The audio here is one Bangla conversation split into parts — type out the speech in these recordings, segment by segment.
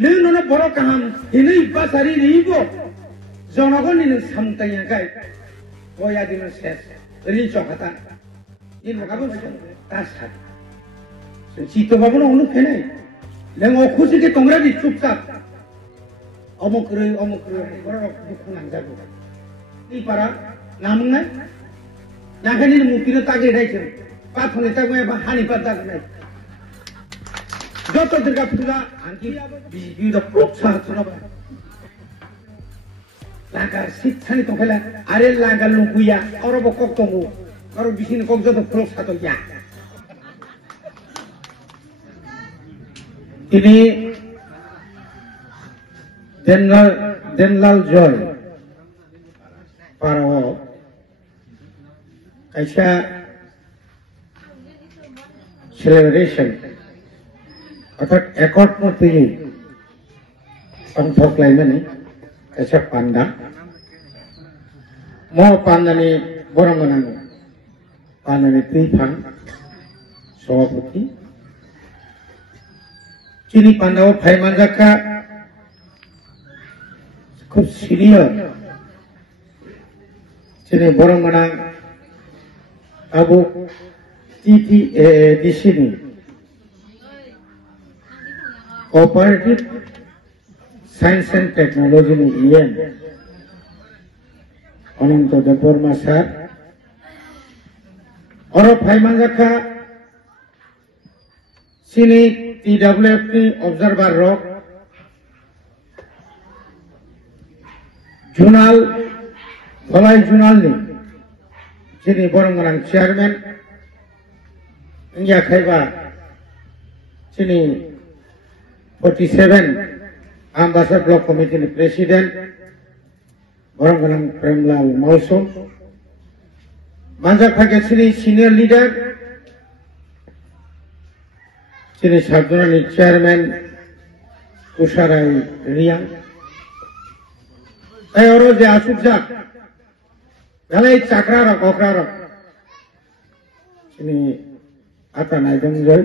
नों बर' काहाम हिनै बासारि रिबो जनगणनि नों सामताया गाय गया दिन सेस ओरै चकाता इन मकाबो तासा चितो बाबु नु फेनै नों अखुसि के तंग्रा दि चुपचाप अमकरै बर' दुखु नांजागो इ पारा नामनाय नाखानि मुक्तिनो तागे रायखो पाथने तागे बा हानि पाता गनाय जत दुर्गा पूजा आंखि बिबिद प्रोत्साह थनबा लागा शिक्षानि तफैला आरे लागा लुकुया अरब कक तंगु अर बिसिन कक जत प्रोत्साह तो या ini Denlal Joy para kaisa celebration অর্থাৎ একট মতে পান্থক লাইমানি কাisa panda mo pandani boranganang pandani trifang সভাপতি Chini Pandao Paimanjaka খুব serious Chini Boranganang Abu Titi Disini Cooperative Science and Technology ni IAN Ononto Dapur Masar Oro Paimanjaka Chini TWFP Observer Rock Junal Tholai Junal ni Chini Boranganang Chairman India Khaiba Chini 47 Ambassador Block Committee ni President Boranganang Premlal Mauso Manjak Phage Chini Senior Leader Chini Sabdurani Chairman Tusharai Riang Ayoro je asukjak Galai Chakrarok Okrarok Chini Ata Naidongjoy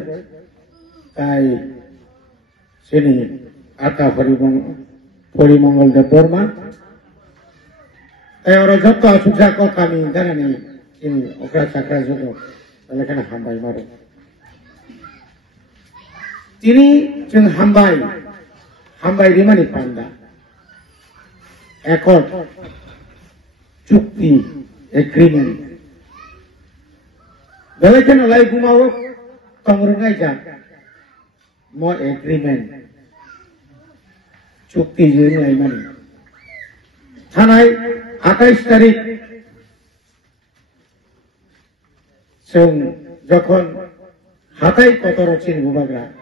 Tai Chini Ata Porimongol de Burma Ayoro Jotto asukjak ko kami Ganani Chini Okra Chakra Joto Alekana Hambai Maro Tini jeng hambai rimani panda, accord, chukti, agreement. Belakan oleh gumau tongrongai jang, mo agreement, chukti jeng laimani. Tanai 28 tarik, sung jokon hatai kotorocin bubagra.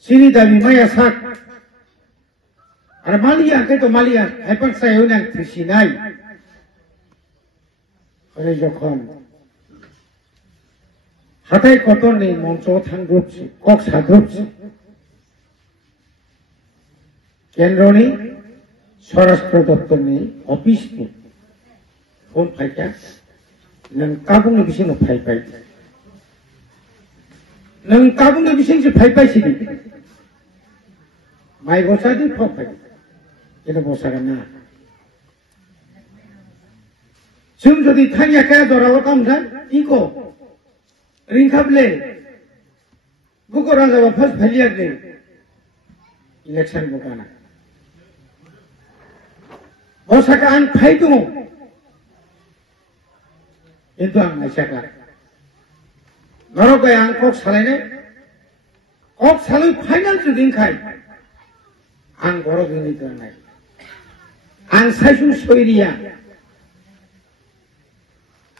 Sini dabi maya sak, ar malia kaito malia, hepak saya unang trisinai. Oleh jokon, hatai kotor ni monco thang grup si, kok sa grup si. Kendroni, Swarashtra Daptar ni, office ni, phone paika, nang kabung ni bising no pai. Nang kabung ni bising si pai sini. Mai bosa di propai, kita bosa kana. Sum jadi tanya kaya dorawa kamsan, iko, ringkable, buku orang jawab first beliak le, election bukana. Bosa kan pai tu, itu ang nasyakla. Norok yang kok salene, kok salu final tu dingkai. Ang borok ini tuanai, ang saisun soiria,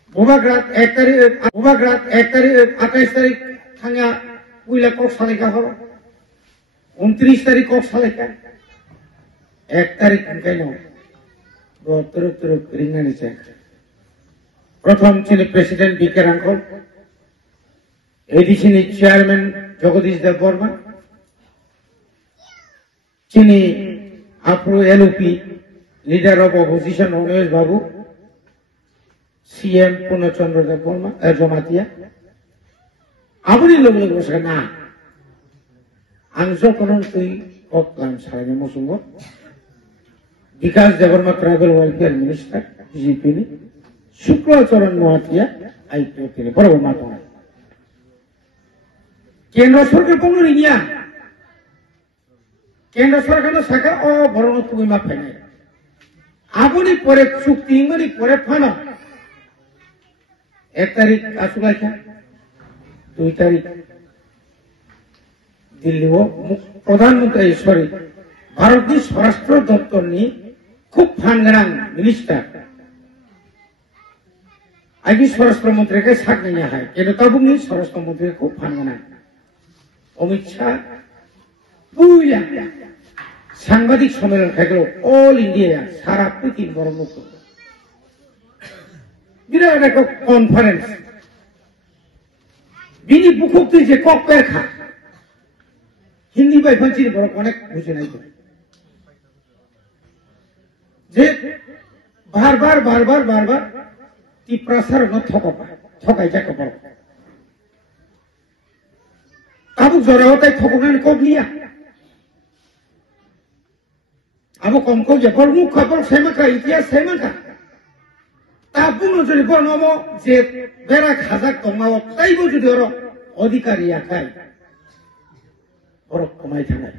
bubagrat ekari 28 tarik hanya wila kok salika horo, 29 tarik kok salika, 1 tarik kaino, teruk ringan icek. Prothom chini President B.K. Rangkol, ADC ni Chairman Jagadish Dev Burma, Chini Apro LUP, Leader of Opposition Umesh Babu, CM Purnachandra Dev Burma, Jomatia, Abuni Logo Sena, Angso konon tui oklam sarane mosungo. Vikas Devarma Tribal Welfare Minister, BJP ni, Shukla Charan Noatia, IPO tini, boro matong. Kendra Sarkar kono rinya. Kendra Sarkar no saka o boro tui ma pene. Aboni pore chukti ingani pore phano. 1 তারিখ আসুলাই খা 2 তারিখ দিল্লি প্রধানমন্ত্রী সরি ভারতীয় স্বরাষ্ট্র দপ্তর নি খুব ফানগাং মিনিস্টার আগে স্বরাষ্ট্রমন্ত্রীকে সাকনাইয়া হয় কিন্তু তবুনি স্বরাষ্ট্রমন্ত্রী খুব ফানগাং অমিত শাহ পুইলা সাংবাদিক সম্মেলন খাইলো অল ইন্ডিয়া সারা পৃথিবীর বড় মুখ বিরাট একটা কনফারেন্স বিনি বুকুক্তি যে কক্কের খা হিন্দি বাই ফাঁচির বড় অনেক বুঝে নাই যে বারবার তি প্রসার ঠকাই যাকে বড় আবুক জ্বরে হতাই ঠকনানি কবলিয়া আবু কমকো যে বড় মুখ খবর সেমাকা ইতিহাস সেমাকা তাপুনো যদি বর্ণম যে বেড়া খাজা কমাও তাইবো যদি ওর অধিকারী আখাই ওর কমাই থাকায়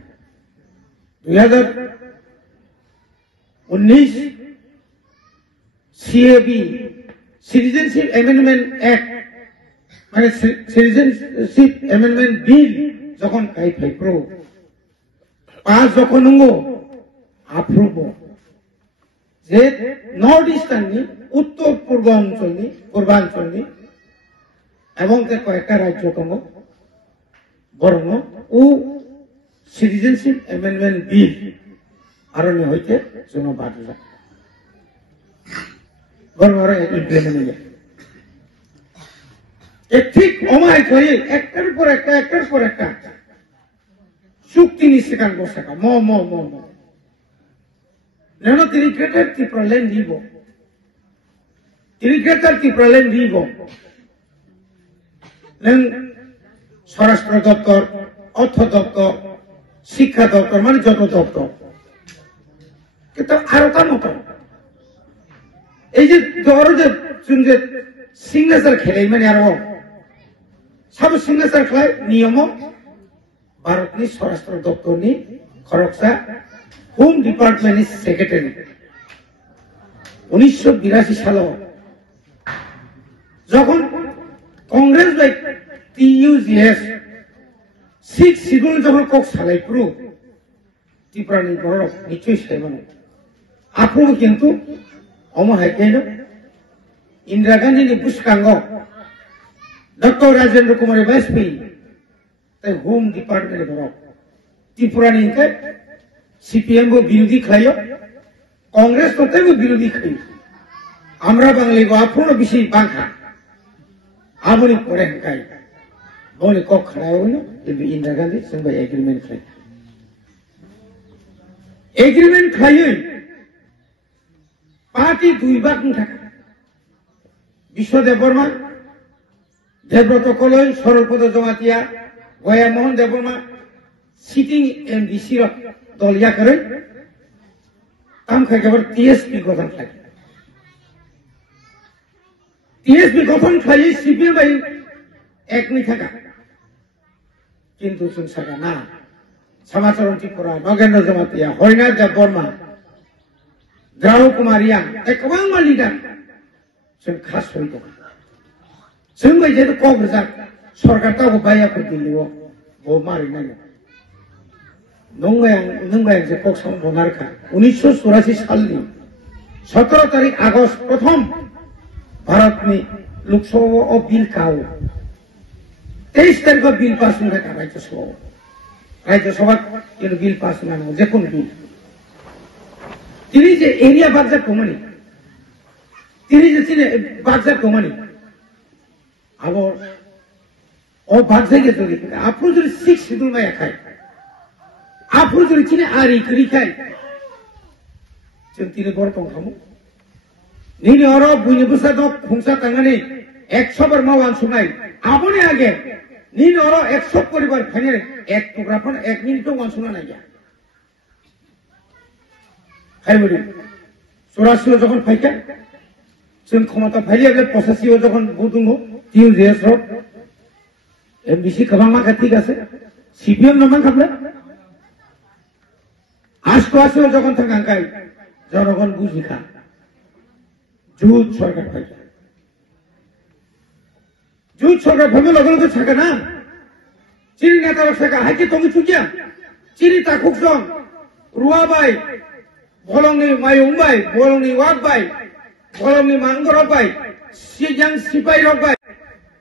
2019 সিএবি সিটিজেনশিপ অ্যামেন্ডমেন্ট অ্যাক্ট মানে সিটিজেনশিপ অ্যামেন্ডমেন্ট বিল যখন কাই ফাইপ্রো পাস যখন আপ্রুভ যে নর্থ ইস্টার্ন নি উত্তর পূর্বাঞ্চল নি পূর্বাঞ্চল নি এবং কয়েকটা রাজ্য কম বরং ও সিটিজেনশিপ অ্যামেন্ডমেন্ট বিল আরো হইতে জন্য বাধা বরং ওরা ইমপ্লিমেন্ট নিয়ে ঠিক অমায় হয়ে একটার পর একটা চুক্তি নিচ্ছে কান বসে Nano tirikretar ti pralen vivo. Tirikretar ti pralen vivo. Nang স্বরাষ্ট্র দপ্তর, অর্থ দপ্তর, শিক্ষা দপ্তর মানে যত দপ্তর। কিন্তু আরো তার মতো এই যে ধরো যে সিগনেচার খেলে মানে আরো সব সিগনেচার খেলায় নিয়ম ভারতনি স্বরাষ্ট্র দপ্তর নি খরকসা হোম ডিপার্টমেন্ট সেক্রেটারি 1982 সালে যখন কংগ্রেস বাই TUGS 6 শিডিউল যখন কক সালাই পুরো ত্রিপুরানি বড় নিশ্চয়ই সাইবান আপনি কিন্তু অমহাই কেন ইন্দিরা গান্ধী নি পুষ্কাঙ্গ ডক্টর রাজেন্দ্র কুমার বাজপেয়ী তাই হোম ডিপার্টমেন্ট বড় ত্রিপুরানি সিপিএম বিরোধী খাইও কংগ্রেস তো বিরোধী খাই আমরা বাঙালি আপনার বেশি বাংখা আপনি করে খাই বলে কক খাড়ায় হইল কিন্তু ইন্দিরা গান্ধী সঙ্গে এগ্রিমেন্ট খাই এগ্রিমেন্ট খাইই পার্টি 2 ভাগ থাকে বিশ্বদেব বর্মা দেবব্রত কলই সরলপদ জমাতিয়া গয়া মোহন দেববর্মা সিটিং এমডিসি দলিয়া করে কাম খাই কেবল টিএসপি গঠন খাই টিএসপি গঠন খাই সিপিএম বাই এক নি থাকা কিন্তু जों सागा ना समाचरण ত্রিপুরা নগেন্দ্র জমাতিয়া হরিনাথ দেব বর্মা দ্রাউ কুমারিয়া একবাং मा লিডার जों খাস হইতো जों বাই যে কংগ্রেস সরকার তাও বাইয়া কো দিলিও ও মারি নাই नंगायang যে পক্ষম বনারকা 1984 সালনি 17 তারিখ আগস্ট প্রথম ভারতনি লোকসভা ও বিল কাও 23 তারিখ বিল পাস হয়ে গেল রাজ্যসভা কিন্তু বিল পাস না যে কোন বিল তিনি যে এরিয়া বাজার কমানি তিনি যে বাজার কমানি আবার ও বাজার গেছে আপনি যদি 6 শিডিউল মায়া খায় আপনি যদি চিনে আরি করি খাই তিনি বড় কম খামো নিনি অর বুঝে বুঝা তো খুঁসা টাঙানি 100 বার মাওয়ান শুনাই আপনি আগে nin oro 100 পরিবার ফাইনে এক টুকরা ফোন 1 মিনিটও অনশোনা নাই যা হাইবরি সরাসরি যখন ফাইকা जों ক্ষমতা ফাইলিয়ালে প্রসেসিও যখন বুদুঙ্গ টিউ জেস রোড এমবিসি কবামা ঠিক আছে সিপিএম নামান খাবলা আশপাশেও যখন থাকাঙ্কাই জনগণ বুঝিখা জুট সরকার ফাইকা জুট সরকার ভাবে লগে লগে থাকে না চিনি নেতারা থাকা হাইকে তুমি চুকিয়া চিনি তাকুক সং রুয়াবাই বলংনি মায়ুংবাই বলংনি ওয়াকবাই বলংনি মানগরবাই সিজাং সিপাই রবাই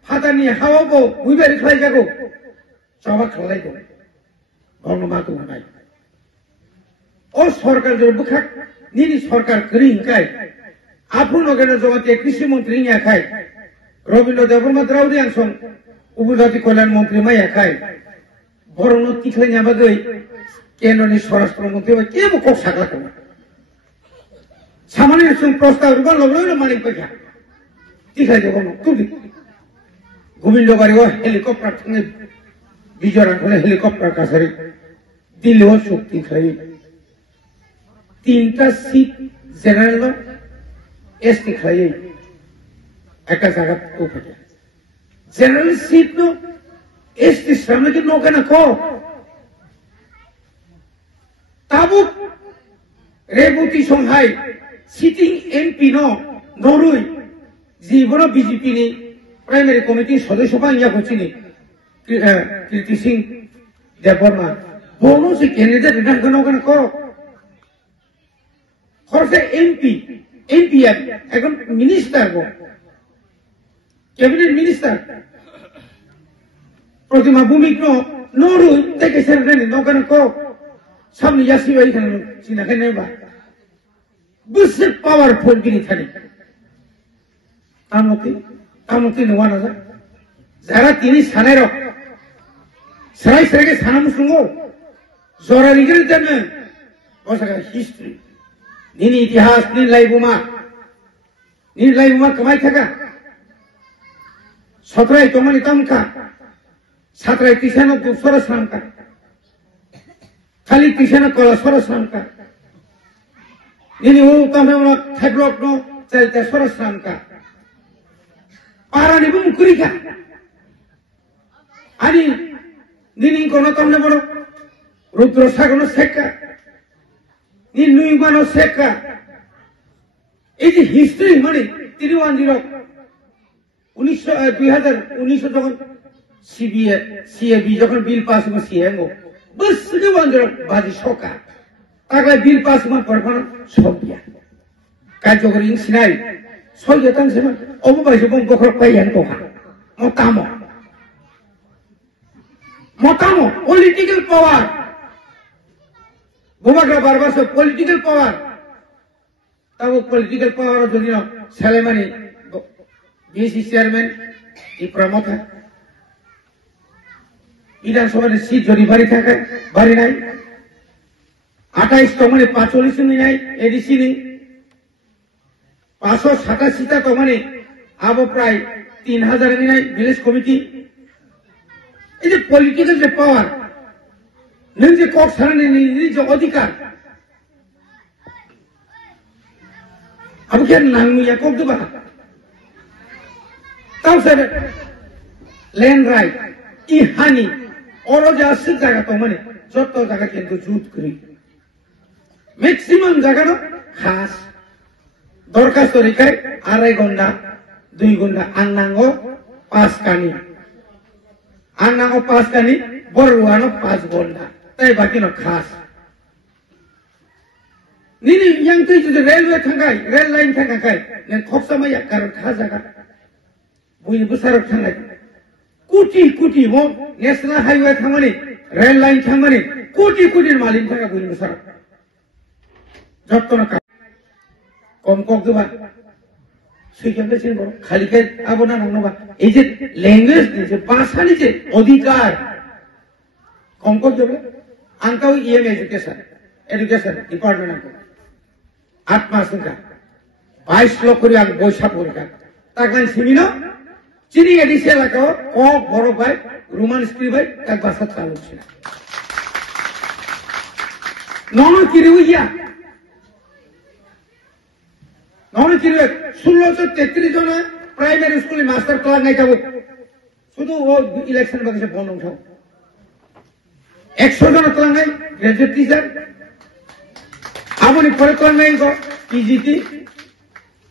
হাতানি হাওয়াবো বুইবারি খাই যাগো সবা খালাই দো গণমাতো নাই ও সরকার যে বুখাক নিনি সরকার করিংকাই আপন নগেন জমাতে কৃষি মন্ত্রী নিয়া খাই রবীন্দ্র দেববর্মা রাউরিয়াং সং উপজাতি কল্যাণ মন্ত্রী মাইয়া খাই বরণ তিখাই নাবাগৈ কেন্দ্রনি স্বরাষ্ট্রমন্ত্রী কে মুখ সাকলা কর সামান্য সং প্রস্তাব রুবান লগলো মালিক পয়সা তিখাই যাব তুলি গোবিন্দ বাড়িও হেলিকপ্টার থেকে বিজয়রাং করে হেলিকপ্টার কাছারি দিল্লিও শক্তি খাই 3টা সিট জেনারেল এসটি খাই একটা জায়গা তো থাকে জেনারেল সিট নো এসটি সামনে কি নৌকা না কো তাবুক রেবতী সংহাই সিটিং এমপি নো নরুই জীবন বিজেপি নি প্রাইমারি কমিটি সদস্য পাইয়া হচ্ছিনি কীর্তি সিং দেববর্মা বনো সে ক্যান্ডিডেট রিটার্ন নৌকা না কো খরচে এমপি এখন মিনিস্টার গো ক্যাবিনেট মিনিস্টার প্রতিমা ভূমিক নরুই থেকে সেরেনি নৌকা না কো সামনে যাসি ওইখানে চিনাখাই নেবা বুঝছে পাওয়ারফুল যিনি থাকি তামতি নোয়া না যারা তিনি সানের সারাই সেরেকে সানা মুসলুঙ্গ জরা রিগের জন্য বসাকা হিস্ট্রি নিনি ইতিহাস নীলাই বোমা কামাই থাকা সতরাই তোমানি তামকা সাতরাই তিসানো সরস নামকা খালি তিসানো কলা সরস নামকা নিনি ও তামে ওনা থাকলক নো চাইতা সরস নামকা পারানি বুম কুরিকা আনি নিনি কোন তামনে বড় রুদ্র সাগর শেখা নি নুই মানো শেখা এই যে হিস্ট্রি মানে 2019 যখন সিএবি যখন বিল পাস হলো সিএমও বস বাজি সকা তাকলে বিল পাস হওয়ার পর সবিয়া কার্যকরী সিনাই সয়তান সেমা অববাইছে বং বখর পাইয়ান তোহা মতামো পলিটিক্যাল পাওয়ার বোমাটা বারবার সব পলিটিক্যাল পাওয়ার তাও পলিটিক্যাল পাওয়ার যদি সেলেমানি বিএসসি চেয়ারম্যান এই প্রমথ বিধানসভার সিট যদি বাড়ি নাই 28 মানে 45 নাই এডিসি নেই 587টা তো মানে আবো প্রায় 3000 নাই ভিলেজ কমিটি এই যে পলিটিক্যাল যে পাওয়ার নং যে কক সারানি যে অধিকার আবু কেন নাংমিয়া কক দেবা তাও স্যার ল্যান্ড রাইট ই হানি ওরা যে আসছে জায়গা তো মানে যত জায়গা কিন্তু জুত করি ম্যাক্সিমাম জায়গা খাস দরখাস্ত রেখায় 2.5 ঘন্টা 2 ঘন্টা আন্নাঙ্গ 5 কানি বড়ুয়ানো 5 ঘন্টা তাই বাকি খাস নিনি yang তুই যদি রেলওয়ে থাকাই রেল লাইন থাকাই খপসামাই কারণ খাস জায়গা বুঝি বুসারক থাকাই কোটি মো ন্যাশনাল হাইওয়ে থামানি রেল লাইন থামানি কোটির মালিক থাকা বুঝি বুসারক যত না কম দেবা সেইখানে বড় খালি খাই আবো না নাবা এই যে ল্যাঙ্গুয়েজ যে ভাষানি যে অধিকার কম দেবে আনকাও ইএম এডুকেশন ডিপার্টমেন্ট 8 মাস 22 লক্ষ বৈশা পরীক্ষা তাকে Cimino Ciri edisi lako kok borok baik, Roman script baik, kag bahasa terlalu sih. Nono kiri uya, nono kiri, 1633 jona primary school master class naik tahu. Sudah वो election बगैर से बोलूँ था 100 जन तलांग है graduate teacher अब उन्हें पढ़े तलांग है इनको PGT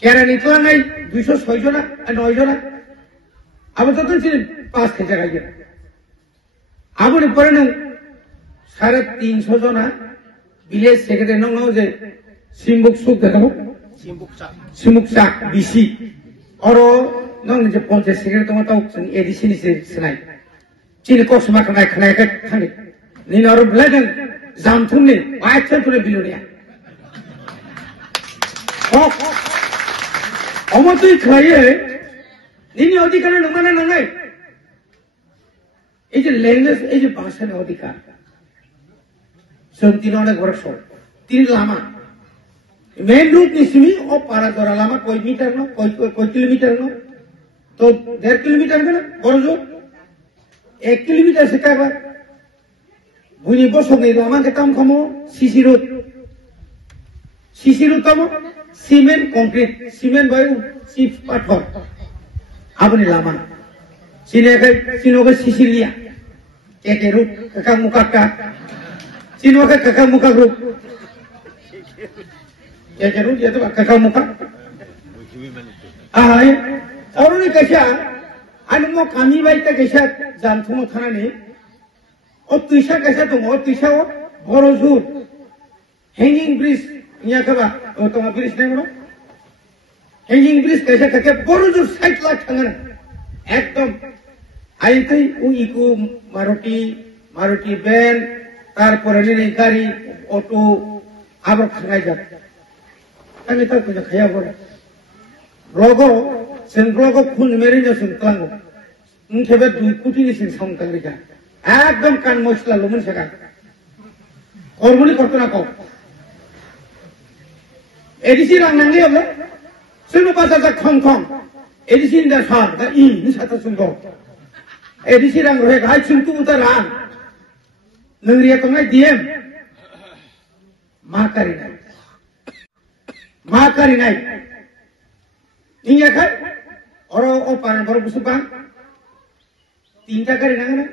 क्या नहीं तलांग है 206 जन 9 जन अब तो सिर्फ पास खींचा गया अब उन्हें पढ़े न 350 जन village secretary नौ जे सिम्बुक सुख देता हूँ सिम्बुक साक BC और नॉन जब पंचायत सेक्रेटरी तो मतलब उन एडिशन से सुनाई चीन को समाज का खाना का खाने नीन और ब्लैडन जानथुन ने वाइटन तुले बिलोनिया और अमर तो एक खाये नीन अधिकार नंगना नंगाई ये जो लैंग्वेज ये जो भाषा ने अधिकार तीनों ने वर्षों 3 लामा मेन रूट निस्मी और पारा दोरा लामा कोई मीटर नो कोई किलोमीटर नो तो 1.5 किलोमीटर का ना बोलो 1 किलोमीटर से क्या बात बुनी बस हो गई तो हमारे काम कमो सीसी रोड तो मो सीमेंट कंक्रीट सीमेंट बायु सीप पाठर अब नहीं लामा चीनों का सीसी लिया क्या रूट कका मुका का चीनों का कका मुका रूट क्या रूट ये तो कका मुका और उन्हें कैसा अनुमो कामी बाई तक कैसा जानते हो थाना नहीं और तीसरा कैसा तुम और तीसरा वो बोरोजूर हैंगिंग ब्रिज यहाँ कब वो तुम्हारा ब्रिज नहीं बोलो हैंगिंग ब्रिज कैसा करके बोरोजूर साइड लाख ठंगना एकदम आई तो वो इको मारुति वैन कार पुरानी नहीं गाड़ी ऑटो आप लोग खंगाई जाते कहीं तो कुछ खाया बोला रोगो सेंट्रोगो खून मेरे जो संकलांगो उनके बाद 2 कोटी ने संकलांग लिखा एकदम कान मोचला लोमन सका और मुनी करते ना को एडिसी रंग नंगे अब सुनो पासा जा खोंग एडिसी इंदर सार दा निसाता सुनको एडिसी रंग रोहे गाय सुनको उतर रंग नंगरिया तो नहीं डीएम माँ करी नहीं इंगे खाए और ओ पान पर बुसुपान 3 करी ना ना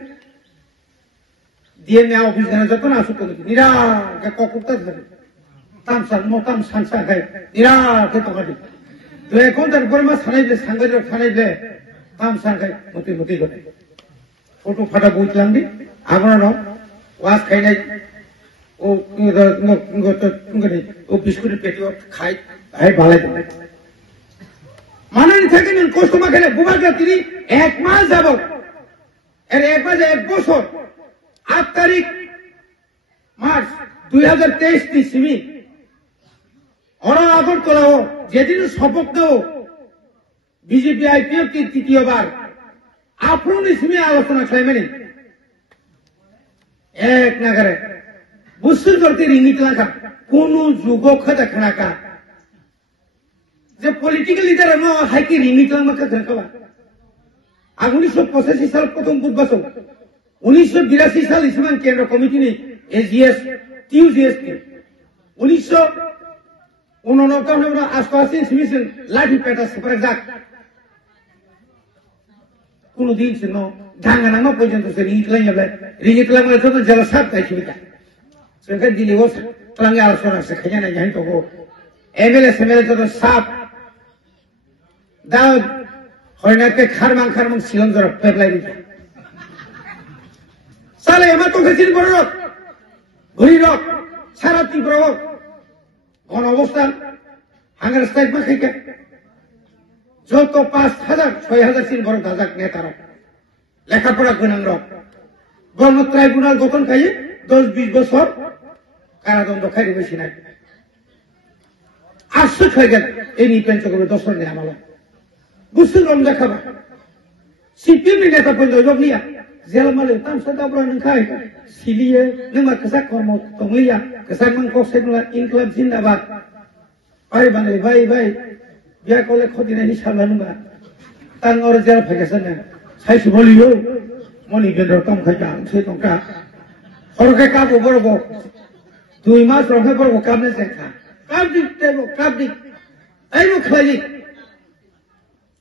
डीएम ने ऑफिस जाना जाता ना सुको निरा का कोकुता था ताम सांसा है निरा के तो करी तो एक कौन तर पर मत खाने ले ताम सांसा मोती को फोटो फटा बुझ लंगी आगरा नो वास खाने ओ बिस्कुट पेटी और खाई है बाले माना नहीं था कि नहीं कोस्ट में कहने बुबा क्या तेरी 1 मास जाबो अरे 1 मास 1 बছর 8 तारीख मार्च 2023 की सिमी और आगर तोला हो जेदिन शपथ दो बीजेपी आईपीएफ की 3য় बार आप लोग इसमें आलोचना खाए मैंने एक ना करे बुस्तर करते रिंगित लगा कोनो जुगो खदा खना का जब पॉलिटिकल लीडर है ना हाई की रिंगित लगा मत करने का 1985 साल प्रथम बुध बसो 1982 साल इसमें केंद्र कमिटी ने एजीएस टीयूजीएस की 1989 में आसपासी समिशन लाठी पेटा सुपर एग्जैक्ट कोनो दिन से नो ढंगा ना पर्यंत से रिंगित लगा तो जलसा ताइछिबिता सरकार दिल्ली वो तलांगे आलोचना से खजाना यहीं तो वो एमएलए तो साफ दाव होने के खारमांग सिलों जरा पेपलाई दी साले एमा तो किसी बड़े लोग घुरी लोग सारा तीव्र लोग कौन अवस्था हंगर स्टेट में क्या जो तो 5,000 6,000 सिल बड़े दादा नेता रो लेखा पढ़ा गुनांग रो गवर्नर ट्राइब्यूनल गठन खाई 10-20 বছর কারাদণ্ড খাই বেশি নাই আশ্চর্য হয়ে গেল এই নিপেন চক্রবর্তী দর্শন নেই আমার বুঝতে রম দেখাবা সিপিএম নেতা পর্যন্ত জব নিয়া জেল মালে তামসা দাবরা নং খাই সিলিয়ে নংমা কসা কর্ম তংলিয়া কসা মান কক্সেনুলা ইনক্লাব জিন্দাবাদ ভাই বাঙালি ভাই বিয়া করলে ক্ষতি নাই হিসাব লানুগা tang or jel phagasan na sai su bolio moni gendro tom khaja sai tong ka or ke ka bo bo 2 mas ro ke bo ka ne se kha kabdik te bo kabdik ai bo khali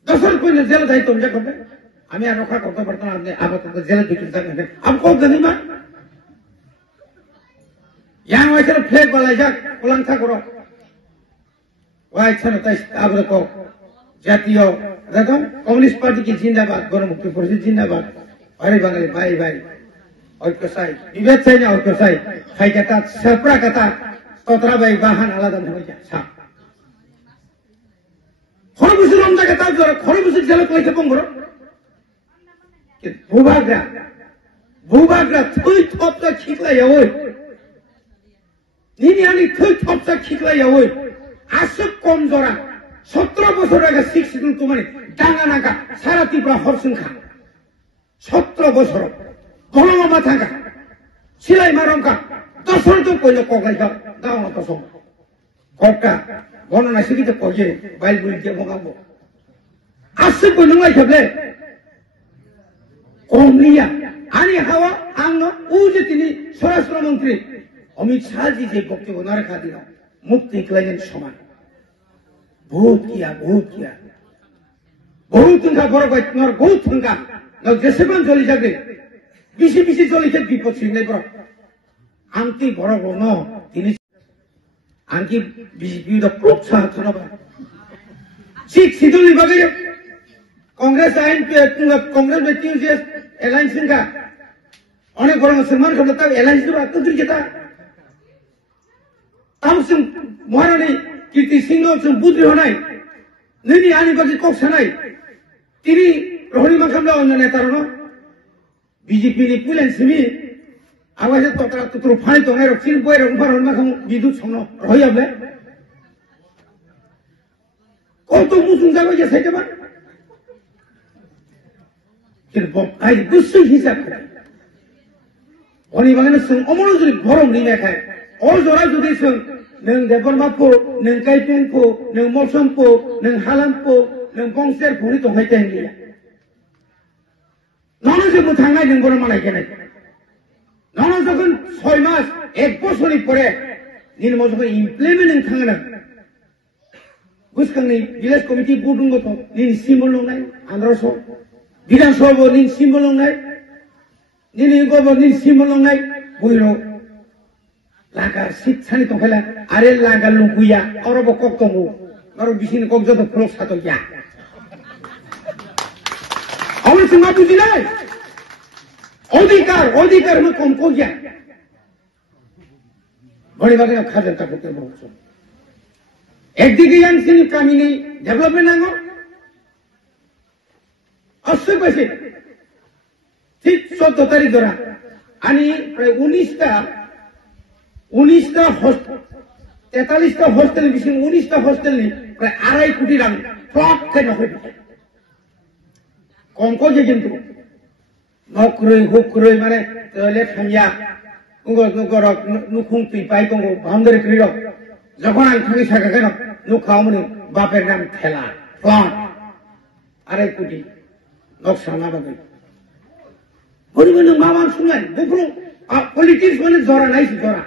দশর কইলে জেলে যাই তোমরা করবে আমি আর রক্ষা করতে পারতাম আপনি আপাতত জেলে ঢুকে থাকবেন আমি কত জানি মা yang wajah flag balajak pulang takuro wajah natas abro ko jatiyo radom komunis parti ki jindabad Ganamukti Porishad jindabad hari bangali bhai bhai oikyo sai bibed sai na oikyo sai khai kata sapra kata totra bhai bahan alada hoi ja sa খরবুসের রমজা কথা ধরে খরবুসের জেলে কইতে পঙ্গর ভূভাগরা থুই থপটা খিকলাই ওই নিনি আনি থুই থপটা খিকলাই ওই আসক কম জরা 17 বছর আগে শিখছিল তোমার ডাঙ্গা নাগা সারা ত্রিপুরা হরসংখ্যা 17 বছর গলমা মাথাঙ্গা সিলাই মারঙ্কা 10 তো কইলো কগাই দাও না তো সব ককা গণনা শিখিতে কয়ে বাইল বলি দিয়ে মগাবো আসছে কই নঙ্গাই থাকলে কমলিয়া আনি হাওয়া আঙ্গ ও যে তিনি স্বরাষ্ট্রমন্ত্রী অমিত শাহজি যে বক্তব্য নারেখা দিল মুক্তি ক্লাইন সমান বহুত কিয়া বহুত সংখ্যা বড় কয় তোমার বহুত সংখ্যা যেসেবান চলি যাবে বেশি বেশি চলিছে বিপদ সিংলাই বড় আনতি বড় বড় ন তিনি আনকি বিজেপির প্রোৎসাহন শোনাবা শিখ সিধুলি বাগে কংগ্রেস আইন কংগ্রেস में टीयूसीएस एलायंस का অনেক বড় মুসলমান করতে তাও এলায়েন্স তো আত্মদৃঢ় যেটা তামসিং মহারানী কীর্তি সিংহ বুদ্ধি হনাই নিনি আনিবাজি কক্সা নাই তিনি রহনি মাখামলা অন্য নেতার বিজেপি ni পুলেন সিমি আওয়াজে তোরা তুতু ফানি তো নাই রক্ষিন বই রং ফার হন মাখাম বিদ্যুৎ সংন রহিয়াবে কত মুসুং যাবে যে সাইতে বা কিন্তু আই বুঝছি হিসাব করে অনি বাগানে সং অমনোযোগী গরম নিয়ে খায় অল জরা যদি সং নং দেবরমাপো নং কাইপেংপো নং মৌসুমপো নং হালামপো নং বংশের ভুরি তো হইতে গিয়া নন যে মুথাঙ্গাই নং বড় মালাই কেনে নন যখন 6 মাস 1 বছরই পরে নিন মজকে ইমপ্লিমেন্টিং থাঙ্গা না বুঝকাংনি ভিলেজ কমিটি বুডুঙ্গ তো নিন সিম্বল নাই 1500 বিধানসভা নিন সিম্বল নাই নিনি গবর নিন সিম্বল নাই বুইরো লাগা শিক্ষানি তো ফেলা আরে লাগা লুকুইয়া অরব কক্তমু আর বিশিন কক্ত ফ্লোক সাতো গিয়া আমরা সঙ্গে বুঝি নাই অধিকার में कम को गया बड़ी बात खाजन का पुत्र बहुत एक दिखे यान सिंह कामी नहीं डेवलपमेंट आंगो अस्से पैसे ठीक 14 तारीख दौरा आनी प्राय 19টা 43টা हॉस्टेल বিশিন 19টা हॉस्टेल नहीं प्राय 2.5 কোটি রাং ফ্লপ কে নকরে কম को যে কিন্তু হুকরই মানে টয়লেট খাইয়া উগরক নুখুং পিপাই কঙ্গো বাউন্ডারি করিল যখন আং থাকি থাকা কেন নুখাও মানে বাপের নাম খেলা ফ্লট 2.5 কোটি নকশা না বাগে বড় মামা শুনলেন বুফরু পলিটিক্স মানে জরা নাই জরা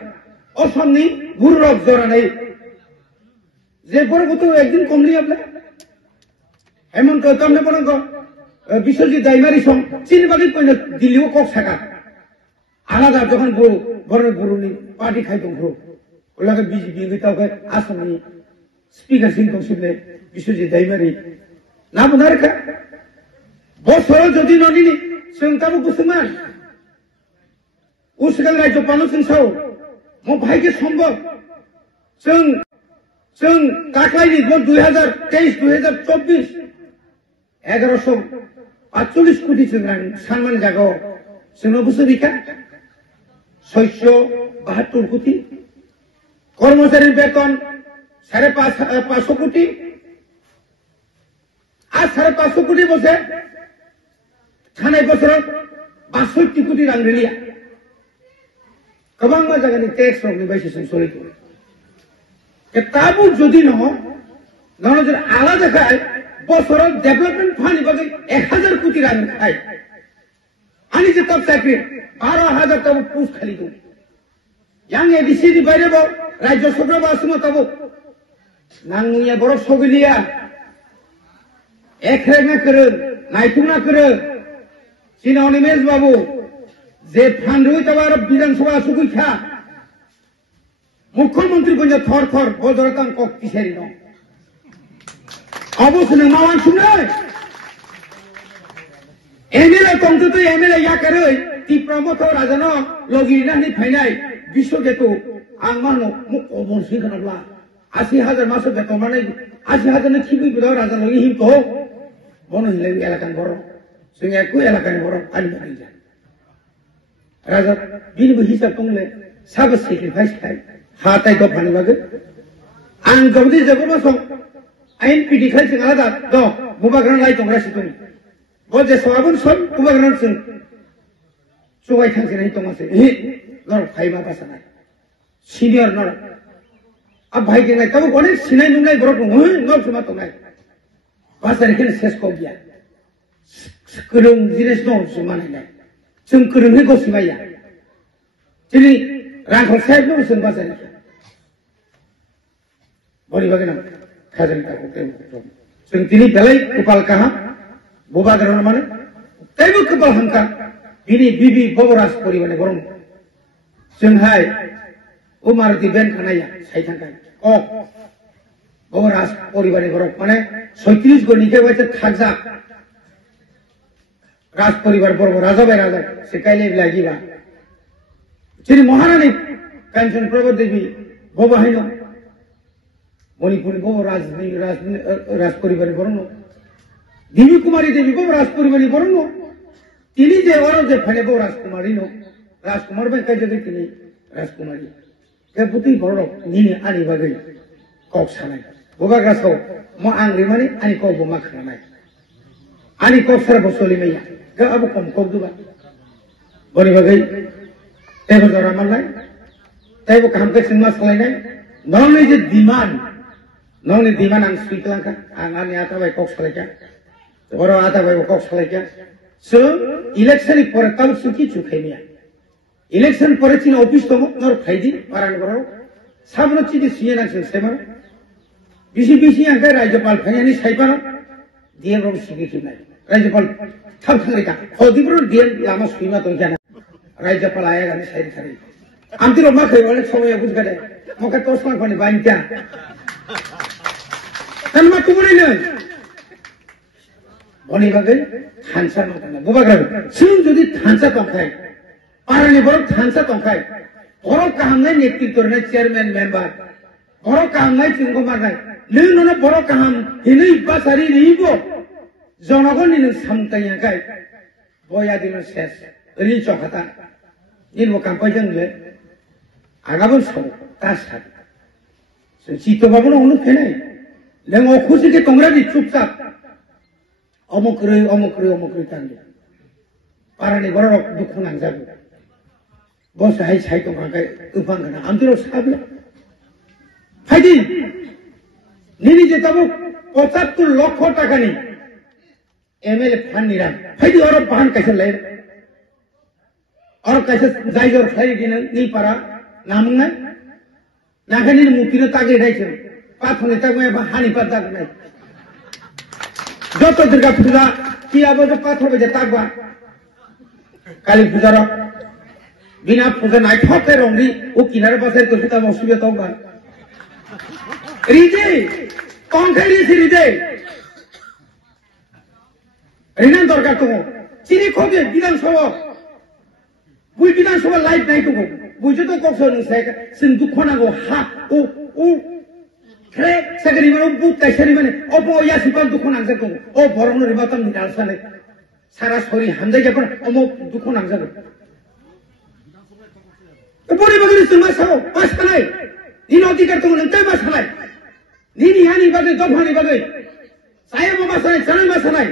অসমনি গুরুরক জরা নাই যে বড় কত একদিন কমলি আপনি এমন তো তোমনে বড় বিশ্বজিৎ দাইমারি সং চিনবাদী পয়লা দিল্লিও কক থাকা আলাদা যখন বড় গুরুনি পার্টি খাইতো গ্রুপ ওলাকে বিজেপি গিতাওকে আসামনি স্পিকার সিং কৌশলে বিশ্বজিৎ দাইমারি না বোনা রেখা বছর যদি ননিনি সংতাবু কুসুমান উসকাল রাজ্য পানো সিং সাও মো ভাইকে সম্ভব जों काकलाइनि 2023 2024 1148 কোটি जों सानमान जागाव जोंनो बोसोरिखा 672 কোটি कर्मचारी वेतन 550 কোটি আর 550 কোটি বসে थानाय बोसोर 62 কোটি रां रिलिया गोबां जायगानि टेक्स रंनि बायसिसजों सलियो ताबो जुदि नङा नङा आलादा खाय বছরত ডেভেলপমেন্ট ফান্ড বাকি 1000 কোটি রান খাই আনি যে টপ সেক্রেটারি 12000 টাকা পোস্ট খালি দো yang edisi di বাইরে বল রাজ্য সভা বাসমো তব নাংনুয়া বড় সগলিয়া একরেনা করে নাইতুনা করে সিনাওনি মেজ বাবু যে ফান্ড হই তবার বিধানসভা সুকুইখা মুখ্যমন্ত্রী বঞ্জ থর থর বজরতাং কক কিসেরি ন অবশ্য মাওয়ান শুনে এমএলএ তন্ত এমএলএ ইয়া করে ত্রিপ্রমথ রাজন লগিনানি ফাইনাই বিশ্ব যেতু আং মানো মুখ অবশ্যই খানাবলা 80,000 মাসে বেতন মানে 80,000 নি খিবি বিদাও রাজা লগি হিম তো বন হিলে এলাকান বড় जों একু এলাকান বড় আনি বাকি যা রাজা বিনি হিসাব তংলে সাব সেক্রিফাইস খাই হাতাই তো ফানি বাগে আং গবদি জবর সং আইন পিডি খাই जों আলাদা দ বুবাগ্রান লাই তংরা সিতুনি বজে সওয়াবন সব বুবাগ্রান जों সবাই থাকছে নাই তোমাসে নর ফাইমা পাসানা সিনিয়র নর अब भाई के नहीं तब कोने सिनाई नुंगाई बरो को नर सुमा तो नहीं बाजार के सेस को गया करुं जिनिस दं सुमा नहीं जों करुं हे गसिमाया दिनै रांखौ साइड नो जों बाजार के बरि बागेना खाजन का जों दिनै बेलाय कपाल काहा बोबा गरन माने तैबो कपाल हमका बिनि बिबि बबराज परिबाने बरं जों हाय उमारती बेन खानाया साइथांखाय अ बबराज परिबारनि घराव माने 36 गनिके बायते खाजा राज परिवार बर्ब राजा बाय राजा सिकाइले लागिबा श्री महारानी कांचन प्रभा देवी बबाहायनो मणिपुरनि बबराज राज परिवारनि बरनो देवी कुमारी देवी बबराज परिवारनि बरनो तिनि जे अरो जे फाने बबराज कुमारी नो राजकुमार बाय काजे तिनि राजकुमारी के पुती बरो निनि आनि बागै कक सानाय बोबाग्रासौ म आंग्रि माने आनि कक बमा खानाय आनि कक सारा बसलि मैया के अब कम कक दुबा बनि बागै तेबो जरा माननाय तेबो काम के सिनमा सलायनाय नंनि जे डिमान्ड आं सुइतलांका आं आनि आता बाय कक सलायका बरो आता बाय कक सलायका सो इलेक्शन पर तब सुखी चुखैमिया इलेक्शन पर चिन ऑफिस तो नर फाइदी पारान बरो साबनो चिदि सियना जों सेमा बिसि आंखै राज्यपाल फाइनानि साइबानो डीएम रं सिगि खिनाय राज्यपाल थाब थांरिका अदिब्रो डीएम लामा सुइमा तो जाना राज्यपाल आया गाने साइड थारि आमतिरो मा खै वाले समय बुझगादे मका तोसमान फानि बाइनता तनमा तुबुरिनो बनि बागै थानसा माथाना बुबाग्रा जों जुदि थानसा तंखाय पारानि बरो थानसा तंखाय बरो काहामनाय नेतृत्व रनाय चेयरमैन मेंबर बरो काहामनाय जोंगो मारनाय नोंनो बरो काहाम हिनै बासारि रिबो जनगणनि नों सामतायाखाय बया दिनो सेस ओरि चखाता निनो कामपाय जोंले आगाबो सौ तासा जों चितबाबो ननो फेनाय नों अखुसिके तंग्रानि चुपचाप अमक्रै तांदो पारानि बरो दुखु नांजाबो बस हाय साइ तो मागे उफां गना आंतिरो साबले फाइदि निनि जे तबो 75 लाख टाका नि एमएलए फान्ड निरा फाइदि और बाहन कैसे ले और कैसे जायगर खाइ दिन नि पारा नामनाय नागानि मुतिनो तागे राइछ पाथने तागमे बा हानि पाता गनाय जतो दुर्गा पूजा कि आबो जो पाथर बजे तागबा काली पूजा रो बिना पूजा नाइट होते रोंगी वो किनारे पासे तो कितना मौसमी तो बार रिजे कौन खाई सी रिजे रिना दरकार तो चिनी खोजे विधानसभा बुई विधानसभा लाइव नहीं तो बुझे तो कौन सा नुस्खे सिंधु खोना को हा ओ खेले सगरी में बुत कैसे में ओ बो या सिपन दुखो नांग जाको ओ भरनो रिबातम निकाल साले सारा सॉरी हमदे के पर ओ दुखो नांग जाको बड़ी बगरी सुमा साओ पास खानाय इन अधिकार तो नंतै पास खानाय निनि हानि बागै दफानि बागै साया माबा सानाय सानाय मा सानाय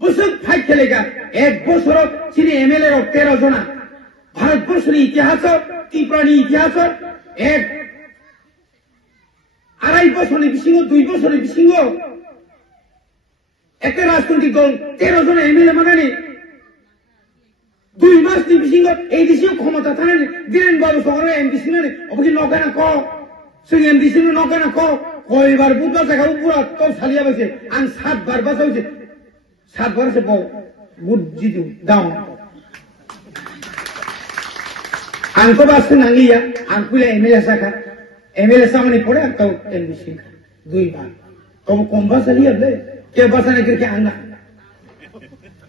बुसुक फाइट खेलेगा एक बছর চিনি এমএলএ র 13 जना ভারতবর্ষের ইতিহাস ত্রিপুরানি ইতিহাস এক আড়াই বছরের বিসিঙ্গ 2 বছরের বিসিঙ্গ একটা রাজনৈতিক দল 13 জন এমএলএ মানানি 2 মাস ni bisingot এই দেশীয় ক্ষমতা থানানি দিলেন বাবু শহরে এমডিসি নানি অবকি নকানা ক সে এমডিসি নকানা ক কয়বার বুধবার দেখা পুরা তো সালিয়া বসে আন 7 বার বাস হইছে 7 বার সে বুধ জিতু দাও আনকো বাস নাঙ্গিয়া আনকুলে এমএলএ সাকা এমএলএ সামনে পড়ে আর তো এমডিসি 2 বার তব কম বাস সালিয়া লে কে বাসানে কে আনা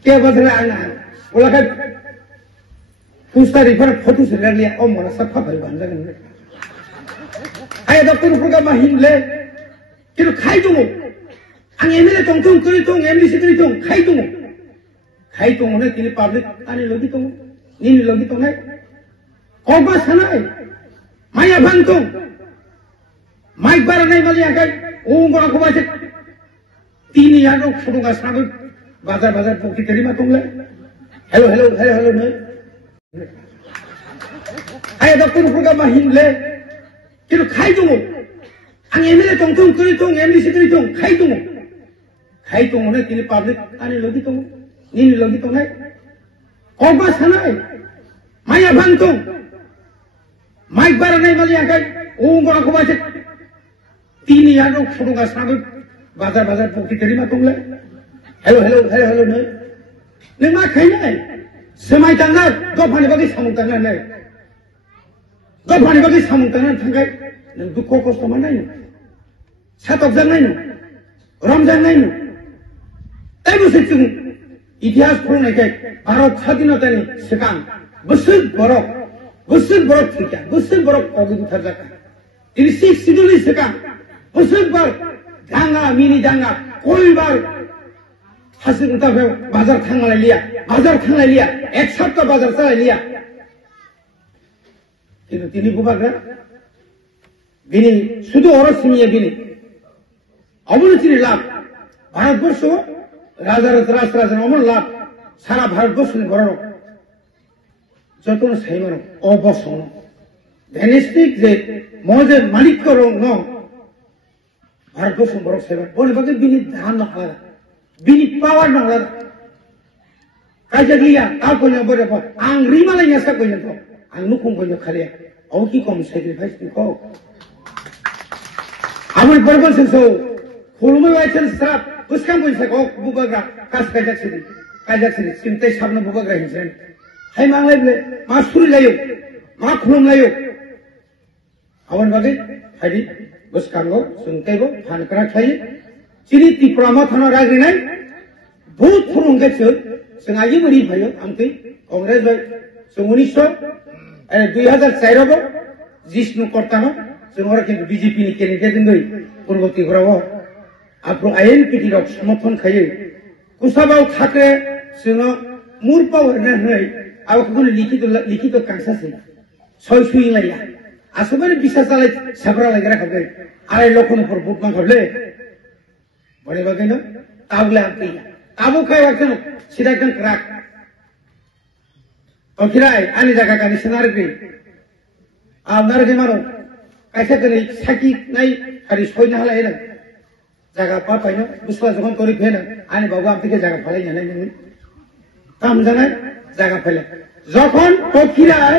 কে বাসানে আনা ওলা কা Pusta di mana foto sedang lihat om orang siapa beriban dengan mereka. Ayat dokter program mahin le, kilo khai dong. Ang emile tong kiri tong, emisi kiri tong, khai dong mana kini public, ane lagi tong, ini lagi tong naik. Kau sana ay, maya bang tong, mic bara naik mali akai, orang aku baca, tini yang orang suruh ngas naik, bazar pokok terima tong le, hello naik. Ayat dokter program mahin le, kilo khai dong. Ang emile tong kiri tong, emisi kiri tong, khai dong mana kini public, ane lagi tong, ini lagi tong naik. Kau sana ay, maya bang tong, mic bara naik mali akai, orang aku baca, tini yang orang suruh ngas naik, bazar pokok terima tong le, hello naik. Lima khai naik. Semai tanggal, kau panik bagi samung tangan naik. Kau panik bagi samung tangan tangkai, dan duko kos mana ini? Satok jang ini, Ramzan ini. Tapi sesuatu itias pun naik, Arab Hadinat ini sekarang besar borok kita, besar borok kau itu terjadi. Ini siduli sekarang besar borok, mini jangga, koi bar. Hasil kita bazar thangai liya, ek sabta bazar thangai liya. কিন্তু তিনি বুবাকরা বিনি শুধু অরস নিয়ে বিনি অবনতির লাভ ভারতবর্ষ রাজার অমর লাভ সারা ভারতবর্ষ বড় যতন সাইমান অবসন ভেনিস্টিক যে মজে মালিক রং ন ভারতবর্ষ বড় সাইমান বলে বাকি বিনি ধান আলাদা bini power nang lada. Kaja dia, kau punya berapa? Ang rima lagi nyasak punya tu. Ang nukung punya kalian. Aku ki kom sacrifice ni kau. Amal berapa senso? Hulumai wajah serap. Buskan punya sekau bubagra. Kas kajak sini. Cinta sabna bubagra hinsen. Hai manglai bule. Masuri layu. Mak hulum layu. Awan bagai. Hadi. Buskan go. Suntai go. Hankara kaya. Ciri tiprama thana ragi nai, बहुत फुरुंग के चल, संगाजी बड़ी भाइयों, हमके कांग्रेस भाई, संगुनिश्चो, 2004 बो, जिसनु करता ना, संगोरा के बीजेपी ने कैंडिडेट इंगई, पूर्वती घरावा, आपको आईएनपीटी रॉक समर्थन खाये, कुसाबाव ठाकरे, संगो मूर्पाव नहीं, आपको कुछ लिखी तो कांसा से, सोई लाया, आसुबारी बिसार साले सबरा लगे रखा गए, आरे लोगों ने पर बुट मांग ले, बड़े बाकी ना, ताबले आते हैं, ताबू काय वाक्य ना, सीधा कन क्राक, और किराए आने जगह का निशानार भी, आप नर के मारो, कैसे करें सकी नहीं, हरी सोई ना हला है ना, जगह पापा है ना, दूसरा जगह कोरी फेना, आने बाबू आप दिखे जगह फले या नहीं, काम जाना जगह फले, जखन तो किराए,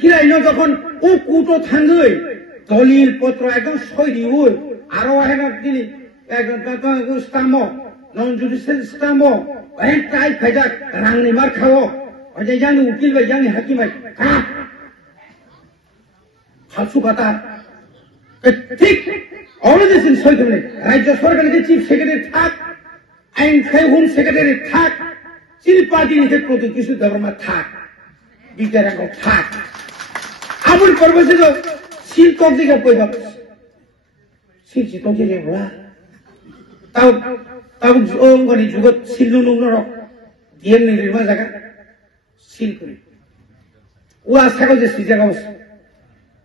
किराए ना जखन ओ कूटो थांगई, दलील पत्र एकदम सोई दियो, आरो है ना दिली একদম তো স্টাম্প নন জুডিশিয়াল স্টাম্প এই ট্রাই খাইজা রাংনি মার খাও ওই যে জানি উকিল ভাই জানি হাকিম ভাই ফালতু কথা ঠিক অর্গানাইজেশন সইতে রাজ্য সরকারের যে চিফ সেক্রেটারি থাক আইন খাই হোম সেক্রেটারি থাক চিল পার্টি নিতে প্রতি কিছু গভর্নমেন্ট থাক বিচারা থাক আমল করবে যে সিল কক দিকে কইবা সিল তো যে বলা তাও গনি যুগত সিল নুনর ডিএম নির্মাণ জায়গা সিল করে ও আশা করে সি জায়গা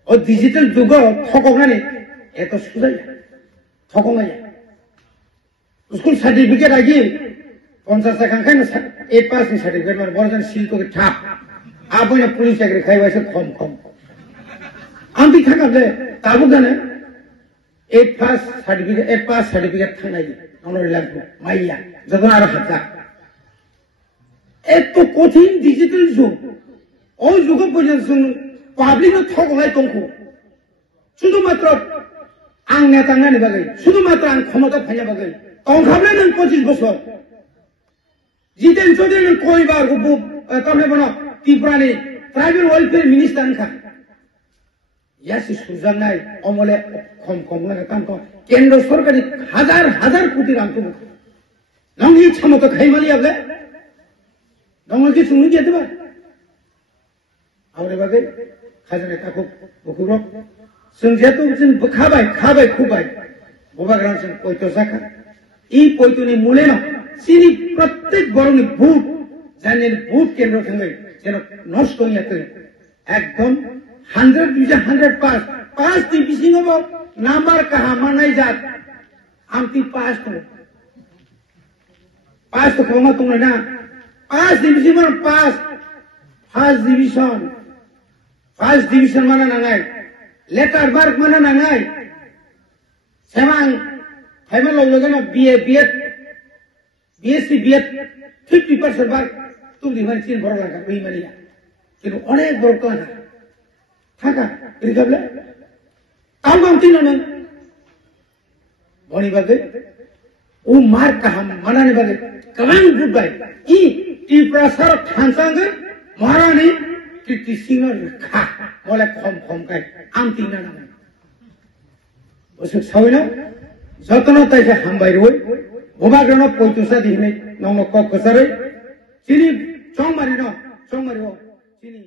ও ডিজিটাল যুগ ঠকনানি এত সুজাই ঠকনাই স্কুল সার্টিফিকেট আগে 50 টাকা খাই না 8 পাস নি সার্টিফিকেট মানে বড় সিল করে ঠাপ আপনি পুলিশ চাকরি খাইবাছে কম আমি থাকালে তাবো জানে 8 পাস সার্টিফিকেট থানাই আমরা লাগবো মাইয়া যখন আরো হাতা এত কঠিন ডিজিটাল যুগ ওই যুগে পর্যন্ত পাবলিক ঠকলাই দंखौ শুধুমাত্র আং নেতাঙ্গানি বাগै শুধুমাত্র আং ক্ষমতা ফাইয়া বাগै তংखाबले नों 25 বছর जितेन चौधरी नों कयबार तारमाने बनो त्रिपुरानि ट्राइबेल वेलफेयर मिनिस्टार खा यासि सुजानाय अमले खम खम लागा तांको केंद्र सरकारनि हजार हजार कोटी रांखौ नों इ क्षमता खाइमालि आबले नों कि सुनु गेदबा आवरे बागै खाजने ताको बुकुरो जों जेतु जों खाबाय खुबाय बबाग्राम जों कयतो जाखा इ कयतोनि मूले न सिनि प्रत्येक बरनि भूत जाने भूत केंद्र थांगै जेन नष्ट होयाखै एकदम 100 पास ति बिसिङाव नाम्बार काहा मानाय जात आमति पास तो खमा तुंगना ना पास डिविजन पास फर्स्ट डिविजन माना नाङाय लेटार मार्क माना नाङाय सेमां फाइमाल लगन BSc BEd 50% বার তুমি মানে চিন বড় লাগা ওই মানিয়া কিন্তু অনেক বড় কথা থাকা রিগাবলে তাও গামতি না বনি বাগে ও মার কাহাম মানানে বাগে কামান গুড বাই ই ত্রিপুরা থানসাঙ্গ মহারানী কীর্তি সিংহ খা বলে খম কাই আমতি না না ওসব সাউনা যতন তাইছে হামবাই রই ববাগ্রণ পয়তুসা দিনে নং কক কসারে চিনি চংমারি চিনি